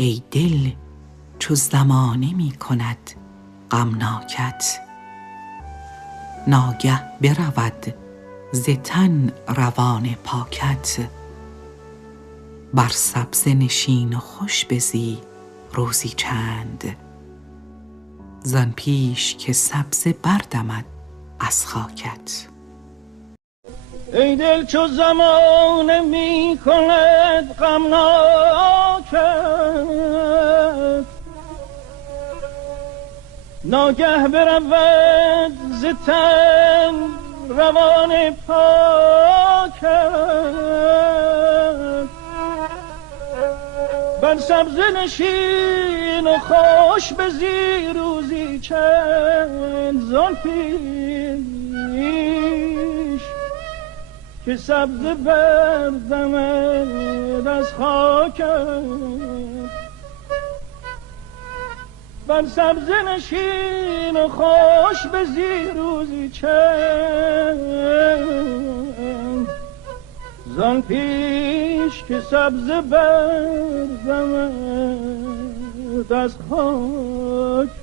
ای دل چو زمانه می کند غمناکت. ناگه برود ز تن روان پاکت. بر سبزه نشین و خوش بزی روزی چند، زان پیش که سبزه بردمد از خاکت. ای دل چو زمانه می کند غمناکت. ناگه برود ز تن روان پاکت. بر سبزه نشین و خوش بزی روزی چند، زان پیش که سبزه بردمد از خاکت. بر سبزه نشین و خوش بزی روزی چند، زان پیش که سبزه بردمد از خاکت.